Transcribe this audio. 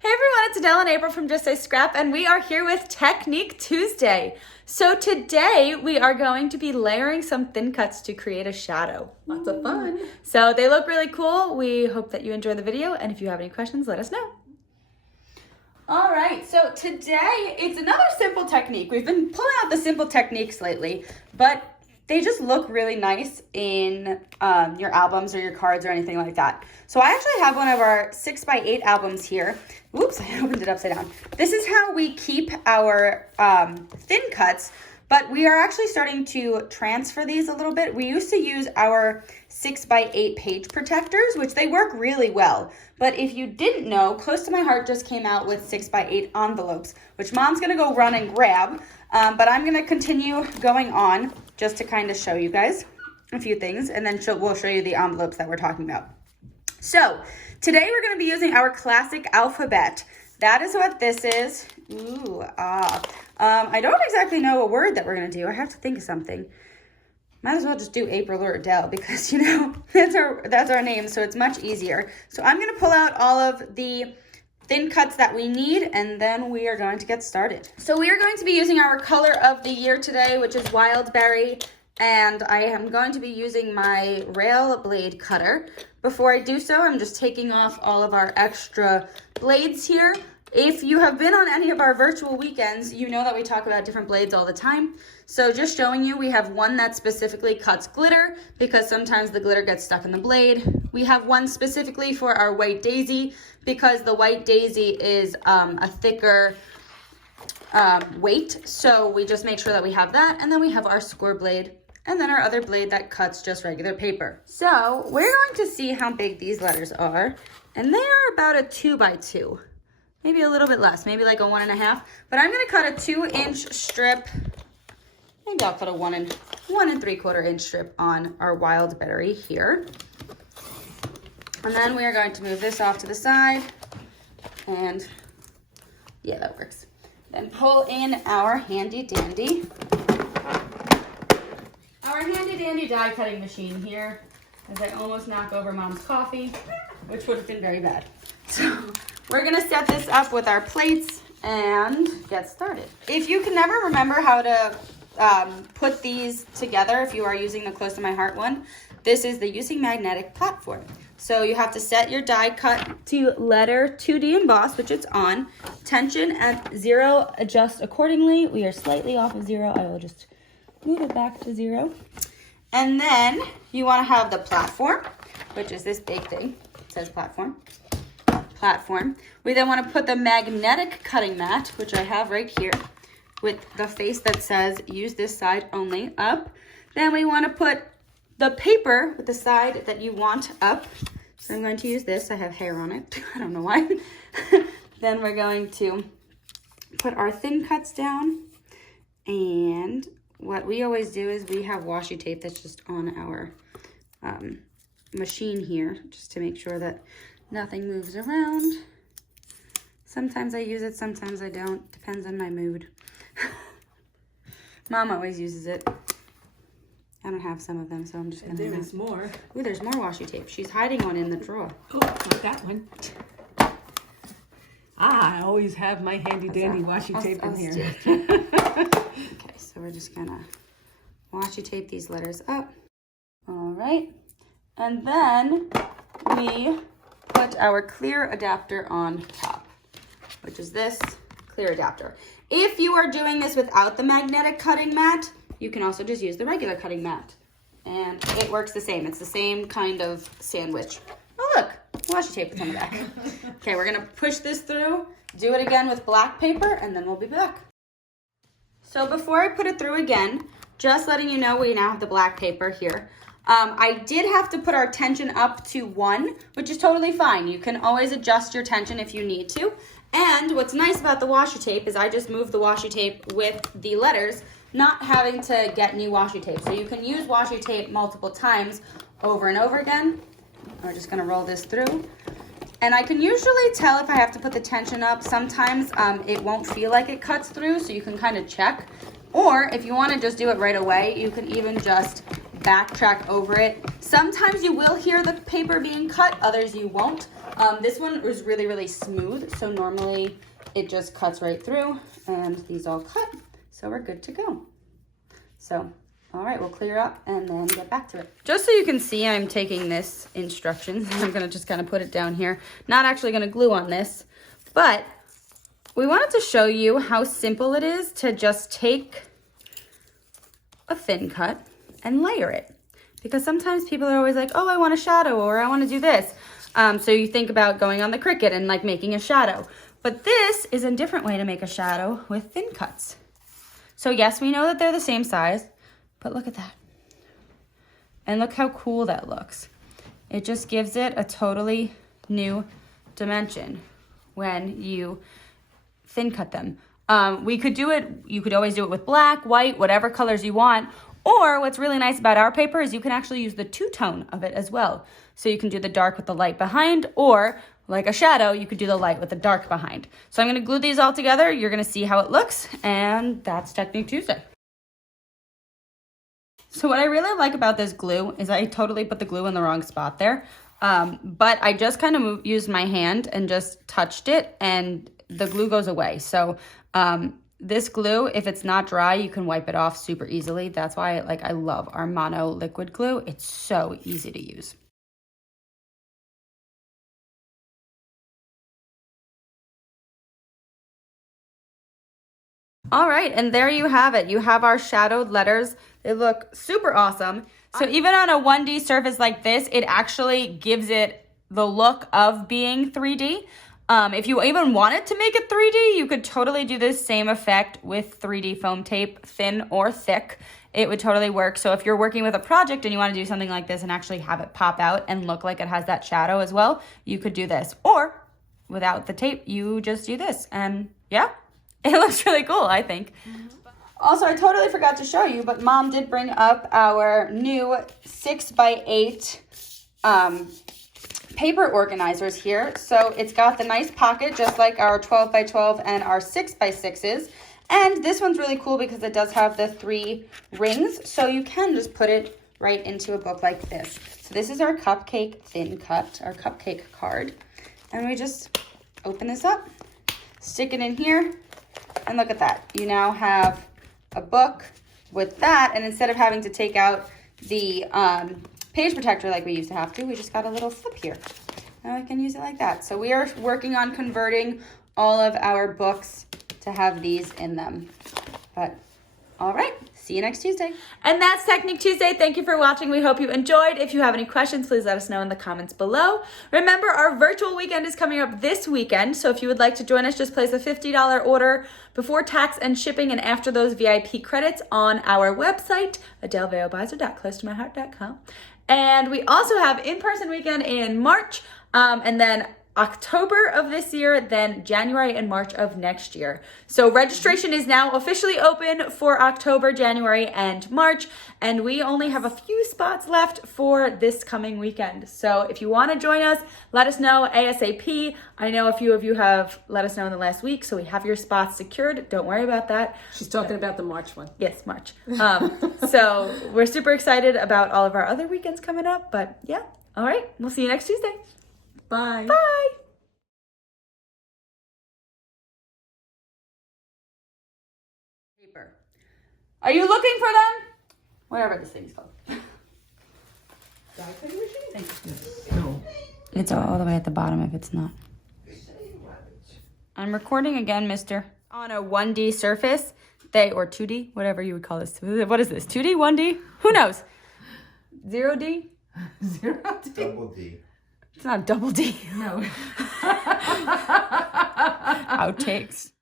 Hey everyone, it's Adele and April from JSS Scrap, and we are here with Technique Tuesday. So today we are going to be layering some thin cuts to create a shadow. Lots of fun. So they look really cool. We hope that you enjoy the video, and if you have any questions, let us know. All right, so today it's another simple technique. We've been pulling out the simple techniques lately, but they just look really nice in your albums or your cards or anything like that. So I actually have one of our 6x8 albums here. Oops, I opened it upside down. This is how we keep our thin cuts, but we are actually starting to transfer these a little bit. We used to use our 6x8 page protectors, which they work really well. But if you didn't know, Close to My Heart just came out with 6x8 envelopes, which Mom's gonna go run and grab. But I'm gonna continue going on just to kind of show you guys a few things, and then we'll show you the envelopes that we're talking about. So today we're gonna be using our classic alphabet. That is what this is. I don't exactly know a word that we're gonna do. I have to think of something. Might as well just do April or Adele because, you know, that's our name, so it's much easier. So I'm gonna pull out all of the thin cuts that we need, and then we are going to get started. So we are going to be using our color of the year today, which is Wild Berry, and I am going to be using my rail blade cutter. Before I do so, I'm just taking off all of our extra blades here. If you have been on any of our virtual weekends, you know that we talk about different blades all the time. So just showing you, we have one that specifically cuts glitter because sometimes the glitter gets stuck in the blade. We have one specifically for our white daisy because the white daisy is a thicker weight. So we just make sure that we have that. And then we have our score blade and then our other blade that cuts just regular paper. So we're going to see how big these letters are. And they are about a 2x2. Maybe a little bit less, maybe like a 1.5. But I'm gonna cut a 2-inch strip. Maybe I'll cut a 1 3/4 inch strip on our Wild Berry here. And then we are going to move this off to the side. And yeah, that works. Then pull in our handy dandy die cutting machine here, as I almost knock over Mom's coffee, which would have been very bad. So we're gonna set this up with our plates and get started. If you can never remember how to put these together, if you are using the Close to My Heart one, this is the Using Magnetic platform. So you have to set your die cut to letter 2D emboss, which it's on. Tension at 0, adjust accordingly. We are slightly off of 0. I will just move it back to 0. And then you wanna have the platform, which is this big thing. It says platform. We then want to put the magnetic cutting mat, which I have right here, with the face that says use this side only up. Then we want to put the paper with the side that you want up. So I'm going to use this. I have hair on it. I don't know why. Then we're going to put our thin cuts down. And what we always do is we have washi tape that's just on our machine here, just to make sure that nothing moves around. Sometimes I use it, sometimes I don't. Depends on my mood. Mom always uses it. I don't have some of them, so I'm just gonna. There's more. Ooh, there's more washi tape. She's hiding one in the drawer. Oh, not that one. I always have my handy dandy washi tape in here. Okay, so we're just gonna washi tape these letters up. All right, and then we put our clear adapter on top, which is this clear adapter. If you are doing this without the magnetic cutting mat, you can also just use the regular cutting mat. And it works the same. It's the same kind of sandwich. Oh look, washi tape is on the back. Okay, we're gonna push this through, do it again with black paper, and then we'll be back. So before I put it through again, just letting you know we now have the black paper here. I did have to put our tension up to 1, which is totally fine. You can always adjust your tension if you need to. And what's nice about the washi tape is I just move the washi tape with the letters, not having to get new washi tape. So you can use washi tape multiple times over and over again. We're just gonna roll this through. And I can usually tell if I have to put the tension up. Sometimes it won't feel like it cuts through, so you can kind of check. Or if you wanna just do it right away, you can even just backtrack over it. Sometimes you will hear the paper being cut, others you won't. This one was really, really smooth. So normally it just cuts right through, and these all cut. So we're good to go. So, all right, we'll clear up and then get back to it. Just so you can see, I'm taking this instructions. I'm gonna just kind of put it down here. Not actually gonna glue on this, but we wanted to show you how simple it is to just take a thin cut and layer it. Because sometimes people are always like, oh, I want a shadow, or I want to do this. So you think about going on the Cricut and like making a shadow. But this is a different way to make a shadow with thin cuts. So yes, we know that they're the same size, but look at that. And look how cool that looks. It just gives it a totally new dimension when you thin cut them. We could do it, you could always do it with black, white, whatever colors you want. Or what's really nice about our paper is you can actually use the two-tone of it as well. So you can do the dark with the light behind, or like a shadow, you could do the light with the dark behind. So I'm gonna glue these all together. You're gonna see how it looks, and that's Technique Tuesday. So what I really like about this glue is I totally put the glue in the wrong spot there. But I just kind of used my hand and just touched it, and the glue goes away. So this glue, if it's not dry, you can wipe it off super easily. That's why I love our mono liquid glue. It's so easy to use. All right, and there you have it. You have our shadowed letters. They look super awesome. So even on a 1D surface like this, it actually gives it the look of being 3D. If you even wanted to make it 3D, you could totally do this same effect with 3D foam tape, thin or thick. It would totally work. So if you're working with a project and you want to do something like this and actually have it pop out and look like it has that shadow as well, you could do this. Or without the tape, you just do this. And yeah, it looks really cool, I think. Also, I totally forgot to show you, but Mom did bring up our new 6x8 paper organizers here. So it's got the nice pocket, just like our 12x12 and our 6x6s. And this one's really cool because it does have the 3 rings, so you can just put it right into a book like this. So this is our cupcake thin cut, our cupcake card. And we just open this up, stick it in here, and look at that. You now have a book with that, and instead of having to take out the page protector like we used to have to, we just got a little flip here. Now I can use it like that. So we are working on converting all of our books to have these in them. But all right, see you next Tuesday. And that's Technique Tuesday. Thank you for watching. We hope you enjoyed. If you have any questions, please let us know in the comments below. Remember, our virtual weekend is coming up this weekend. So if you would like to join us, just place a $50 order before tax and shipping and after those VIP credits on our website, adelveobeiser.closetomyheart.com. And we also have in-person weekend in March, and then October of this year, then January and March of next year. So registration is now officially open for October, January, and March, and we only have a few spots left for this coming weekend. So if you want to join us, let us know ASAP. I know a few of you have let us know in the last week, so we have your spots secured. Don't worry about that. She's talking about the March one. Yes, March. So we're super excited about all of our other weekends coming up, but yeah. All right, we'll see you next Tuesday. Bye. Bye. Paper. Are you looking for them? Whatever this thing's called. No. It's all the way at the bottom if it's not. I'm recording again, mister. On a 1D surface, or 2D, whatever you would call this. What is this? 2D, 1D? Who knows? 0D? 0D. Double D. It's not double D. No. Outtakes.